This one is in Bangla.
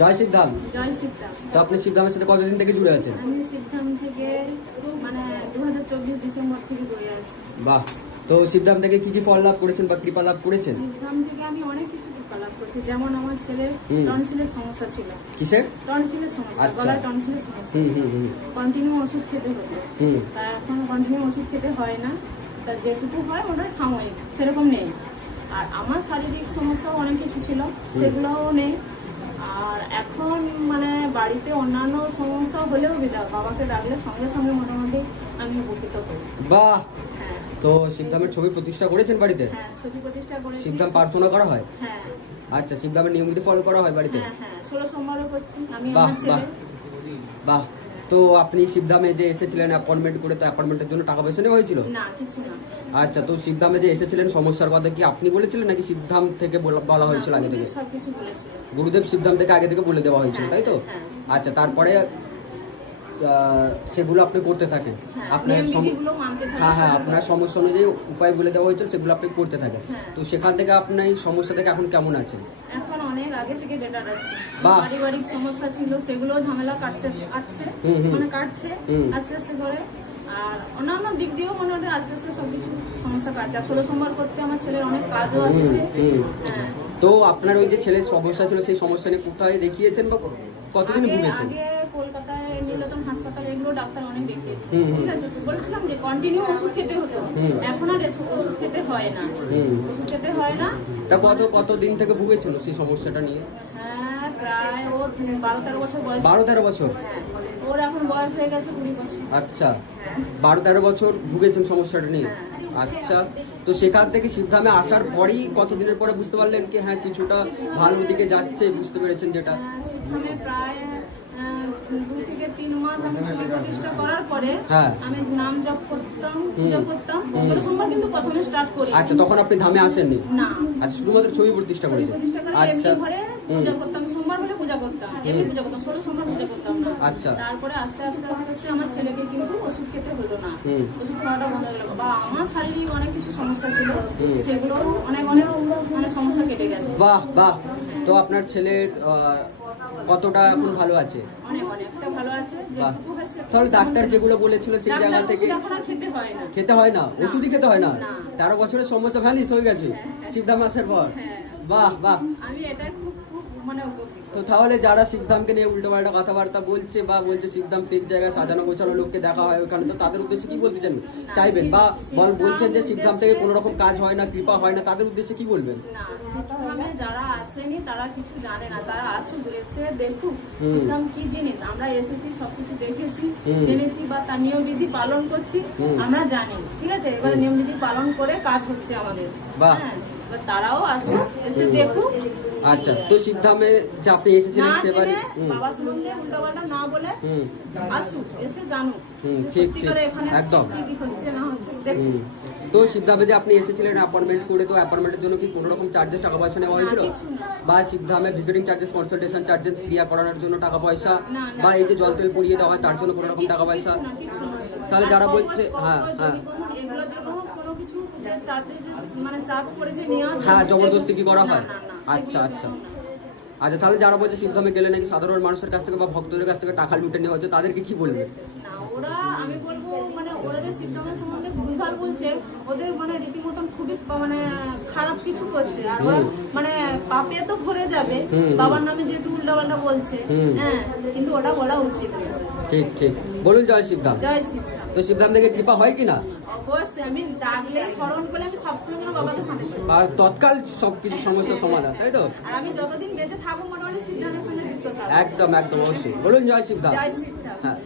জয় শিবধাম। জয় শিবধাম। তো আপনি শিবধামের সাথে কতদিন থেকে জুড়ে আছেন? আমি শিবধাম থেকে মানে 2024 ডিসেম্বর থেকে জুড়ে আছি। বাহ। তো শিবধাম থেকে কি কি ফল লাভ করেছেন বা কৃপা লাভ করেছেন? শিবধাম থেকে আমি অনেক কিছু কৃপা লাভ করেছি। যেমন আমার ছেলের টনসিলের সমস্যা ছিল। কিসের? টনসিলের সমস্যা, গলায় টনসিলের সমস্যা ছিল। কন্টিনিউ ওষুধ খেতে হতো। তা এখন কন্টিনিউ ওষুধ খেতে হয় না। তা যেটুকু হয় ওটা সাময়িক, সেরকম নেই। আর আমার শারীরিক সমস্যাও অনেক কিছু ছিল, সেগুলোও নেই। আর এখন মানে বাড়িতে অন্যান্য সমস্যা হলেও বাবাকে ডাকলে সঙ্গে সঙ্গে মোটামুটি আমি উপকৃত করি। বাহ। হ্যাঁ। তো শিবধামের ছবি প্রতিষ্ঠা করেছেন বাড়িতে? হ্যাঁ, ছবি প্রতিষ্ঠা করেছি। শিবধাম প্রার্থনা করা হয়? হ্যাঁ। আচ্ছা, শিবধামের নিয়মিত ফলো করা হয় বাড়িতে? হ্যাঁ হ্যাঁ, 16 সোমবারও করছি আমি বাহ আমার ছেলে। বাহ। তো আপনি শিবধামে যে এসেছিলেন অ্যাপয়েন্টমেন্ট করে, তো অ্যাপয়েন্টমেন্টের জন্য টাকা পয়সা নেওয়া হয়েছিল? না, কিছু না। আচ্ছা, তো শিবধামে যে এসেছিলেন সমস্যার কথা কি আপনি বলেছিলেন নাকি শিবধাম থেকে বলা হয়েছিল আগে থেকে? সবকিছু বলেছিল গুরুদেব শিবধাম থেকে আগে থেকে বলে দেওয়া হয়েছিল, তাই তো? হ্যাঁ। আচ্ছা, তারপরে সেগুলো আপনি করতে থাকেন? আপনার হ্যাঁ হ্যাঁ, আপনার সমস্যা অনুযায়ী উপায় বলে দেওয়া হয়েছিল, সেগুলো আপনি করতে থাকেন। তো সেখান থেকে আপনার এই সমস্যা থেকে এখন কেমন আছেন? এখন অনেক আগে থেকে বেটার আছে। বাহ। পারিবারিক সমস্যা ছিল, সেগুলো ঝামেলা কাটছে, মানে কাটছে আস্তে আস্তে করে। আর অন্যান্য দিক দিয়েও মনে হয় আস্তে আস্তে সবকিছু সমস্যা কাটছে। আর 16 সোমবার করতে আমার ছেলের অনেক কাজও আসছে। হ্যাঁ। তো আপনার ওই যে ছেলের সমস্যা ছিল, সেই সমস্যা নিয়ে কোথায় দেখিয়েছেন বা কতদিন ভুগেছেন? আগে কলকাতায় নীলতন হাসপাতালে এগুলো ডাক্তার অনেক দেখিয়েছে। ঠিক আছে, তো বলেছিলাম যে কন্টিনিউ ওষুধ খেতে হতো। এখন আর ওষুধ খেতে হয় না। ওষুধ খেতে হয় না। তা কতদিন থেকে ভুগেছিল সেই সমস্যাটা নিয়ে? হ্যাঁ, প্রায় ওর 12-13 বছর বয়স। 12-13 বছর? হ্যাঁ, ওর এখন বয়স হয়ে গেছে 20 বছর। আচ্ছা, 12-13 বছর ভুগেছেন সমস্যাটা নিয়ে। আচ্ছা, তো সেখান থেকে শিবধামে আসার পরেই কতদিনের পরে বুঝতে পারলেন কি হ্যাঁ কিছুটা ভালোর দিকে যাচ্ছে, বুঝতে পেরেছেন যেটা? শিবধামে প্রায় 2 থেকে 3 মাস আমি ছবি প্রতিষ্ঠা করার পরে আমি নাম জপ করতাম, পূজা করতাম। 16 সোমবার কিন্তু প্রথমে স্টার্ট করি। আচ্ছা, তখন আপনি ধামে আসেননি? না। আচ্ছা, শুধুমাত্র ছবি প্রতিষ্ঠা করেছেন? আচ্ছা, ঘরে পূজা করতাম, সোমবার হলে পূজা করতাম, এমনি পূজা করতাম, 16 সোমবার পূজা করতাম না। আচ্ছা। তারপরে আস্তে আস্তে আস্তে আস্তে আমার ছেলেকে কিন্তু ওষুধ খেতে হলো না, ওষুধ খাওয়াটা বন্ধ হয়ে গেল। বা আমার শারীরিক অনেক কিছু সমস্যা ছিল, সেগুলো অনেক অনেক মানে সমস্যা কেটে গেছে। বাহ বাহ। তো আপনার ছেলের কতটা এখন ভালো আছে? অনেক অনেকটা ভালো আছে। যেটুকু হয়েছে তাহলে ডাক্তার যেগুলো বলেছিল সেই জায়গা থেকে খেতে হয় না, ওষুধই খেতে হয় না? 13 বছরের সমস্যা ভ্যানিশ হয়ে গেছে শিবধাম আসার পর? বাহ বাহ। আমি এটা খুব খুব মানে উপকৃত। তো তাহলে যারা শিবধামকে নিয়ে উল্টো পাল্টা কথাবার্তা বলছে বা বলছে শিবধাম ফেক জায়গায় সাজানো গোছানো লোককে দেখা হয় ওখানে, তো তাদের উদ্দেশ্যে কি বলতে চাইবেন? বা বলছেন যে শিবধাম থেকে কোনো রকম কাজ হয় না, কৃপা হয় না, তাদের উদ্দেশ্যে কি বলবেন? না, শিবধামে যারা আসেনি তারা কিছু জানে না, তারা আসুক, এসে দেখুক শিবধাম কি জিনিস। আমরা এসেছি, সবকিছু দেখেছি, জেনেছি, বা তার নিয়ম বিধি পালন করছি, আমরা জানি। ঠিক আছে, এবার নিয়ম বিধি পালন করে কাজ হচ্ছে আমাদের। হ্যাঁ, এবার তারাও আসুক, এসে দেখুক। আচ্ছা, তো শিবধামে যে আপনি এসেছিলেন সেবারে বাবা সম্বন্ধে উল্টাপাল্টা না বলে আসুক, এসে জানুক ঠিক ঠিক একদম। তো শিবধামে যে আপনি এসেছিলেন অ্যাপয়েন্টমেন্ট করে, তো অ্যাপয়েন্টমেন্টের জন্য কি কোনো রকম চার্জেস টাকা পয়সা নেওয়া হয়েছিল? বা শিবধামে ভিজিটিং চার্জেস, কনসালটেশন চার্জেস, ক্রিয়া করানোর জন্য টাকা পয়সা, বা এই যে জল তেল পুড়িয়ে দেওয়া হয় তার জন্য কোনো রকম টাকা পয়সা? তাহলে যারা বলছে হ্যাঁ হ্যাঁ হ্যাঁ জবরদস্তি কি করা হয়? আচ্ছা আচ্ছা আচ্ছা। তাহলে যারা বলছে শিবধামে গেলে নাকি সাধারণ মানুষের কাছ থেকে বা ভক্তদের কাছ থেকে টাকা লুটে নেওয়া হচ্ছে, তাদেরকে কি বলবে? ওরা, আমি বলবো মানে ওরা যে শিবধামের সম্বন্ধে ভুলভাল বলছে, ওদের মানে রীতিমতন খুবই মানে খারাপ কিছু করছে। আর ওরা মানে পাপে তো ভরে যাবে বাবার নামে যেহেতু উল্টাপাল্টা বলছে। হ্যাঁ, কিন্তু ওটা বলা উচিত। ঠিক ঠিক। বলুন জয় শিবধাম। জয় শিবধাম। তো শিবধাম থেকে কৃপা হয় কিনা? অবশ্যই, আমি ডাকলে স্মরণ করলে আমি সবসময় যেন বাবাকে সাথে পাই। আর তৎকাল সবকিছু সমস্যার সমাধান, তাই তো? আর আমি যতদিন বেঁচে থাকবো মোটামুটি শিবধামের সঙ্গে যুক্ত থাকবো। একদম একদম, অবশ্যই। বলুন জয় শিবধাম। জয় শিবধাম। হ্যাঁ।